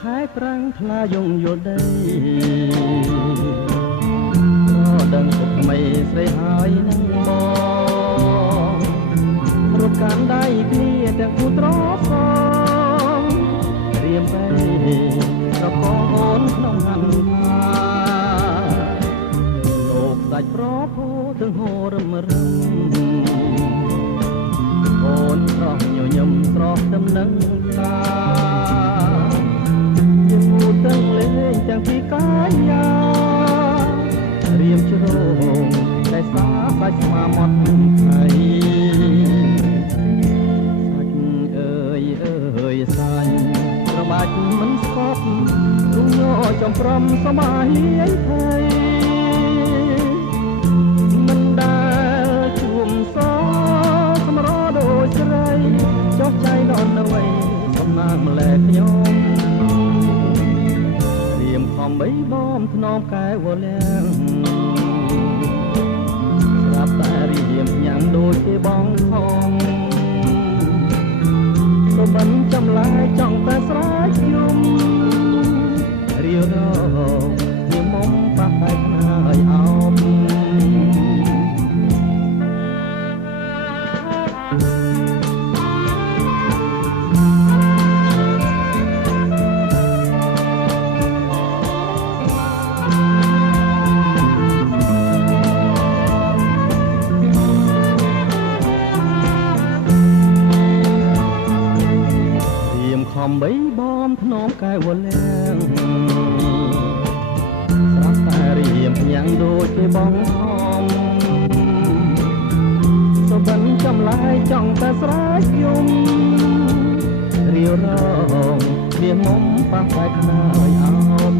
ខែប្រាំងថ្លាយងយល់ដីក៏ដឹងពុកថ្មីស្រីហើយនឹងបងរត់កាន់ដៃគ្នាទាំងគូត្រសងរៀមបីប្រកងអូនក្នុងហន្តាលោកសាច់ប្រភោទាំងហូររឹមរឹមអូនស្រស់ញញឹមស្រស់ទំនឹងតាទាំងលេងទាំងពីកាយារៀមជ្រងតែសាសាច់ស្មាមត់ថៃសាច់អើយសាច់ប្របាច់មិនស្កប់រុំញ័រចំព្រំសមាហៀងថៃមិនដែលជួមសសម្រដូចស្រីចុះใจនន់នៅឯសំណាងម្លែខ្ញុំខំបីបំធ្នមកែវលាំងស្រាប់តែរៀមញ៉ាំងដូចគេបងខំសូមមិនចំឡាយចង់តែស្រែកយំរៀវរងជាមុំប៉ះតែខ្នើយអោបខំបីបំធ្នមកែវលាំងស្រាប់តែរៀមញ៉ាំងដូចគេបងខំសូមមិនចំឡាយចង់តែស្រែកយំរៀវរងគ្នាមុំប៉ះតែខ្នើយអោប